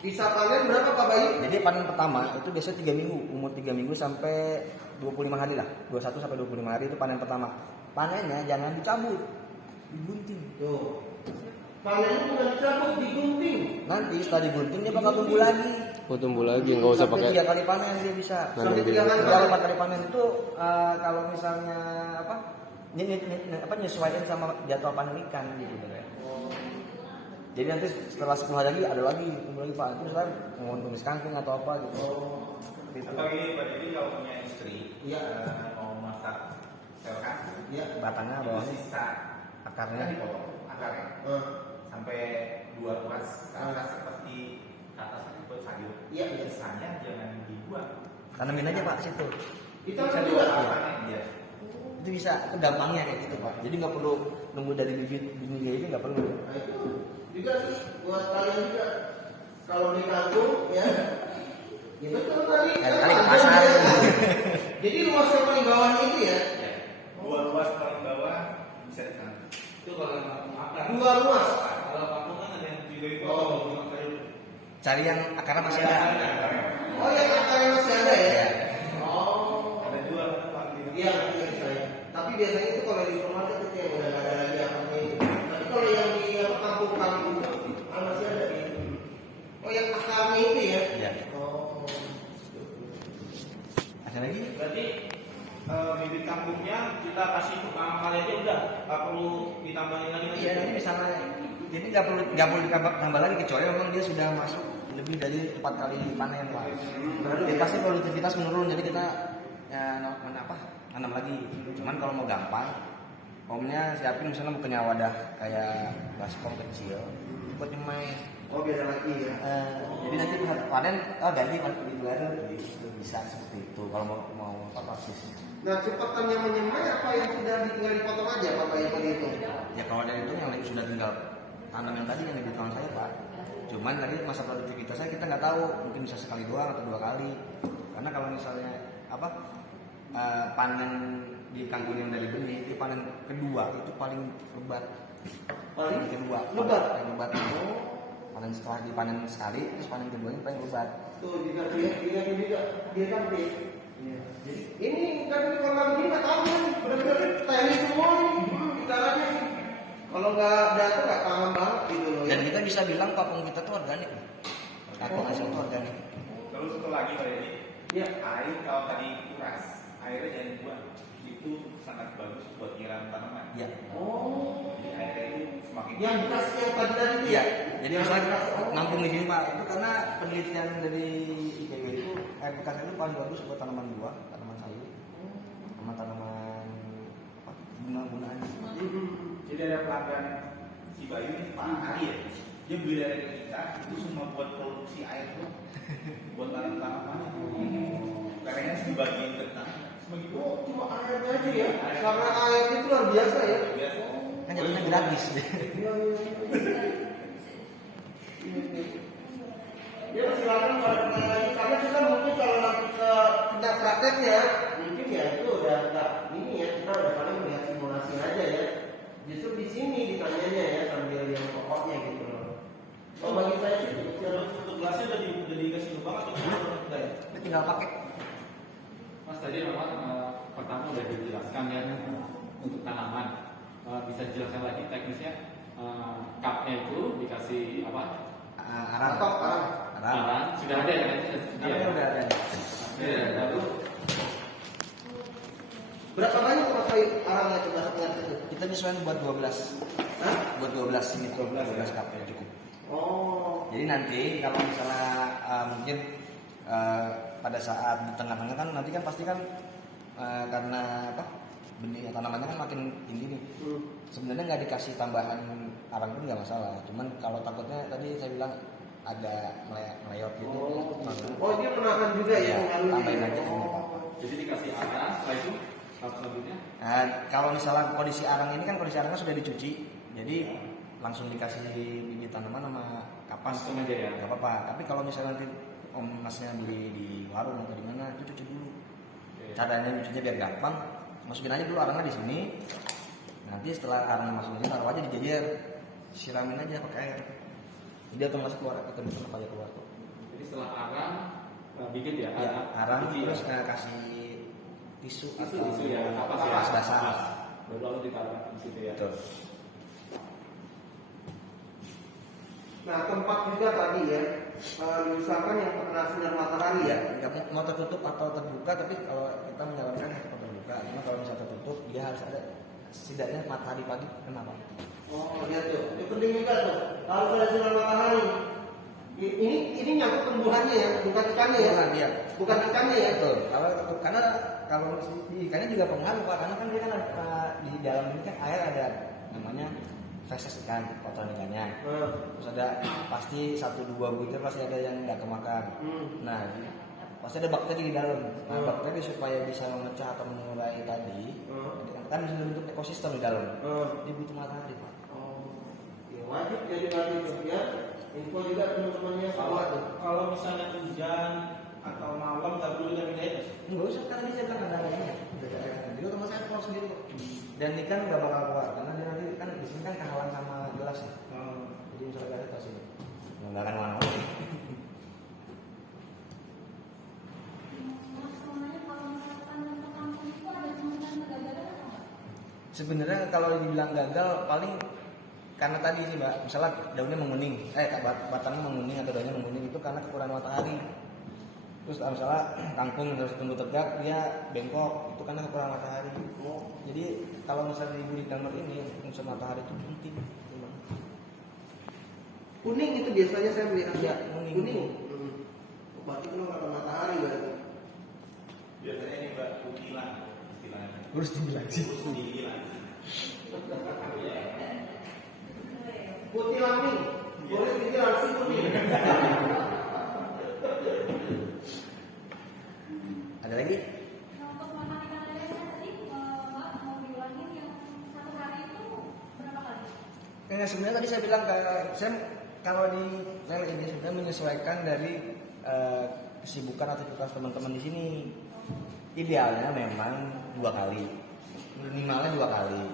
bisa panen berapa Pak Bayu? Jadi panen pertama itu biasanya 3 minggu, umur 3 minggu sampai 25 hari lah. 21 sampai 25 hari itu panen pertama. Panennya jangan dicabut, digunting. Tuh. Panennya bukan dicabut, digunting. Nanti setelah digunting dia bakal tumbuh lagi. Oh, tumbuh lagi, nggak usah Sampai pakai. 3 kali panen dia bisa. Nanti Sampai dia- 3 kali. Kalau 4 kali panen itu kalau misalnya nyesuaiin sama jadwal panen ikan gitu ya. Jadi nanti setelah 10 hari lagi ada lagi tumbuh lagi Pak. Itu saya mau tumis kangkung atau apa gitu. Gitu. Atau ini Pak Dedi kalau punya istri, Iya. mau masak sayur kangkung, Iya. Batangnya itu bawahnya sisa akarnya dipotong akarnya sampai 2 ruas ke atas seperti ke atas itu buat sayur. Iya. Sisanya jangan dibuang. tanemin aja Pak situ. Kita Bisa kan juga juga. panen dia. Itu bisa, itu gampangnya kayak gitu Pak. Jadi nggak perlu nunggu dari bibit kayak gitu nggak perlu. Nah itu juga sih buat kalian juga. Kalau di kangkung ya, ya betul tadi. Kali-kali ke pasar. Jadi luas yang paling bawahnya itu ya, Ya. 2 ruas paling bawah bisa ditanam. Itu kalau yang akar. 2 luas. Kalau kangkung kan ada yang juga itu Oh. bunga kayu. Cari yang akarnya masih ada. Oh yang akarnya masih ada ya? Oh. Ada 2 paling Iya, iya saya. Tapi biasanya itu kalau di supermarket itu yang udah nggak ada lagi akarnya itu. Tapi kalau yang di kampung-kampung itu masih ada. Oh yang akarnya itu ya? Iya. Oh. Ada lagi? Berarti bibit kangkungnya kita kasih pertama kali aja udah, nggak perlu ditambahin lagi. Iya, nanti misalnya jadi nggak perlu tambah lagi kecuali memang dia sudah masuk lebih dari 4 kali panen Pak. Berarti pasti produktivitas menurun jadi kita nanam lagi. Cuman kalau mau gampang, omnya siapin misalnya mau punya wadah kayak baskom kecil buat nyemai. Oh beda lagi ya. Jadi nanti panen ganti di baru itu bisa seperti itu kalau mau apa persisnya. Nah cepatannya menyemai apa yang sudah tinggal dipotong aja Pak Bayu tadi itu? Ya kalau dari itu yang sudah tinggal tanam yang tadi yang di kawan saya Pak. Cuman tadi masa produktivitasnya kita nggak tahu, mungkin bisa sekali doang atau 2 kali. Karena kalau misalnya panen di kangkung yang dari benih, itu panen kedua itu paling lebat. Paling kedua lebat? paling lebat. Panen setelah dipanen sekali, terus panen keduanya paling lebat. Tuh juga dia juga dia kan dia. Jadi ini kan kalau nggak begini nggak tahu nih, benar-benar teknis semua nih caranya nih. Kalau nggak data nggak paham banget gitu loh. Dan kita bisa bilang kangkung kita tuh organik. Kangkung hasil itu organik. Terus satu lagi Pak Dedi, Ya. air kalau tadi kuras, airnya jangan dibuang. Itu sangat bagus buat nyiram tanaman. Iya. Oh. Jadi airnya itu semakin Yang bekas yang tadi itu Iya. ya. Jadi misalnya nampung di sini Pak, itu karena penelitian dari IPB itu air bekas itu paling bagus buat tanaman buah, tanaman sayur, sama tanaman bunga-bungaan. Jadi ada pelanggan si Bayu ini Pak Ari ya, dia beli dari kita itu semua buat produksi air tuh, buat tanam-tanaman itu. Karena dibagiin ke tanah, sebagai Oh cuma airnya aja ya. Karena airnya itu luar biasa ya. biasa. Kan jadinya gratis. Iya. Ya silakan kalau lagi karena kita mungkin kalau nanti ke kita prakteknya mungkin ya itu udah nggak ini ya kita udah paling melihat simulasi aja ya. Justru di sini ditanyanya ya sambil yang pokoknya gitu loh. Oh bagi saya sih Terus untuk gelasnya udah dikasih lubang atau udah ya? Itu tinggal pakai. Mas tadi memang pertama udah dijelaskan ya untuk tanaman. Bisa dijelaskan lagi teknisnya. Cupnya itu dikasih apa? Arang. Atau arang. Arang. Sudah ada ya? Itu Arang sudah udah ada. Ya, lalu Berapa banyak pakai arangnya itu berapa banyak itu? Kita nyesuaiin buat 12. Hah? Buat 12 ini 12 cup ya cukup. Oh. Jadi nanti kalau misalnya mungkin pada saat di tengah-tengah kan nanti kan pasti kan karena apa benih tanamannya kan makin tinggi nih. Sebenarnya nggak dikasih tambahan arang pun nggak masalah. Cuman kalau takutnya tadi saya bilang ada meleyot gitu. Oh dia menahan juga ya? Iya, pengaruhnya. tambahin aja. jadi dikasih arang, setelah itu tahap selanjutnya Nah, kalau misalnya kondisi arang ini kan kondisi arangnya sudah dicuci, jadi langsung dikasih bibit tanaman sama kapas. langsung aja ya. Nggak apa-apa. Tapi kalau misalnya nanti om masnya beli di warung atau di mana, itu cuci dulu. Caranya nyucinya biar gampang. Masukin aja dulu arangnya di sini. Nanti setelah arangnya masuk ini taruh aja di jejer, siramin aja pakai air. Jadi otomatis keluar, kita bisa pakai keluar tuh. Jadi setelah arang bikin ya, Ya, arang biji terus ya. kasih tisu Tisu ya, kapas ya. kapas basah. Baru lalu ditaruh di situ ya. Betul. Nah tempat juga tadi ya, misalkan yang terkena sinar matahari ya. Nggak mau tertutup atau terbuka, tapi kalau kita menyarankan tetap terbuka. Karena kalau misalnya tertutup, dia harus ada setidaknya matahari pagi kenapa? Oh lihat tuh, itu penting juga tuh. Harus ada sinar matahari. Ini nyangkut tumbuhannya ya, bukan ikannya ya. Bukan, iya. Bukan ikannya ya. Betul. Karena kalau di ikannya juga pengaruh Pak, karena kan dia kan ada, di dalam ini kan air ada namanya feses ikan, kotoran ikannya. Terus ada pasti 1-2 butir pasti ada yang nggak kemakan. Nah, pasti ada bakteri di dalam. Nah, bakteri supaya bisa memecah atau mengurai tadi, kan bisa bentuk ekosistem di dalam. Dia butuh matahari Pak. Oh, ya wajib jadi wajib ya. Info juga teman-temannya sama tuh. Kalau misalnya hujan atau malam nggak perlu kita pindahin mas? Nggak usah, karena dia bilang ada airnya. Jadi otomatis saya keluar sendiri kok. Dan ikan nggak bakal keluar karena dia nanti kan di sini kan kehalang sama gelas ya. Jadi misalnya ada tas ini, nggak akan mana-mana. Sebenarnya kalau dibilang gagal paling karena tadi sih Mbak, misalnya daunnya menguning, batangnya menguning atau daunnya menguning itu karena kekurangan matahari. Terus misalnya kangkung harus tumbuh tegak dia bengkok itu karena kekurangan matahari. Jadi kalau misalnya di gambar ini unsur matahari itu penting. Kuning itu biasanya saya melihat Iya, kuning. Berarti itu nggak matahari berarti. Biasanya ini mbak kutilan istilahnya. Harus dibilang sih. Kutilan. Putih lambing, boleh pikir langsung kuning. Ada lagi? Untuk makan ikan lele tadi, Mbak mau diulangin yang 1 hari itu berapa kali? Sebenarnya tadi saya bilang saya kalau di lele ini sebenarnya menyesuaikan dari kesibukan aktivitas teman-teman di sini. Idealnya memang 2 kali, minimalnya 2 kali.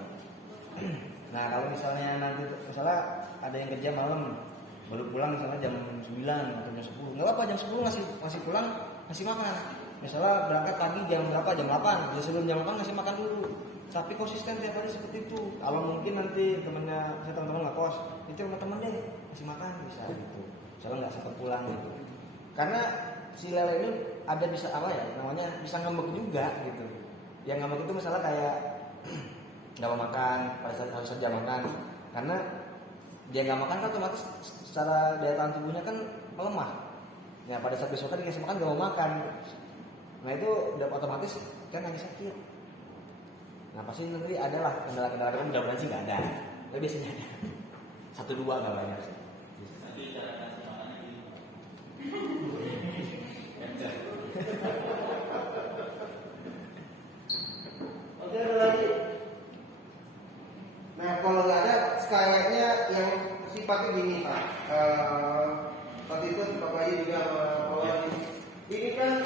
Nah kalau misalnya nanti misalnya ada yang kerja malam baru pulang misalnya jam 9 atau jam 10, nggak apa jam 10 masih pulang masih makan. Misalnya berangkat pagi jam berapa, jam 8, ya sebelum jam 8 ngasih makan dulu. Tapi konsisten tiap hari seperti itu. Kalau mungkin nanti teman-teman nggak kos, itu teman-teman deh kasih makan bisa gitu. Misalnya nggak sempat pulang gitu. Karena si lele ini ada bisa apa ya namanya bisa ngambek juga gitu. Yang ngambek itu misalnya kayak nggak mau makan pada saat harus saja makan, karena dia nggak makan kan otomatis secara daya tahan tubuhnya kan melemah. Ya pada saat besoknya dikasih makan nggak mau makan. Nah itu udah otomatis kan lagi sakit. Nah pasti nanti ada lah kendala-kendala kan mudah-mudahan sih nggak ada. Tapi biasanya ada 1-2 nggak banyak sih. Nanti cara kasih makannya gini. Oke ada lagi. Nah kalau nggak ada skylightnya yang sifatnya gini Pak. Waktu itu Pak Bayu juga bawa ini kan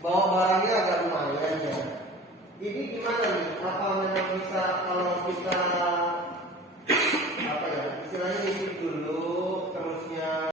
bawa barangnya agak lumayan ya. Ini gimana nih? Apa memang bisa kalau kita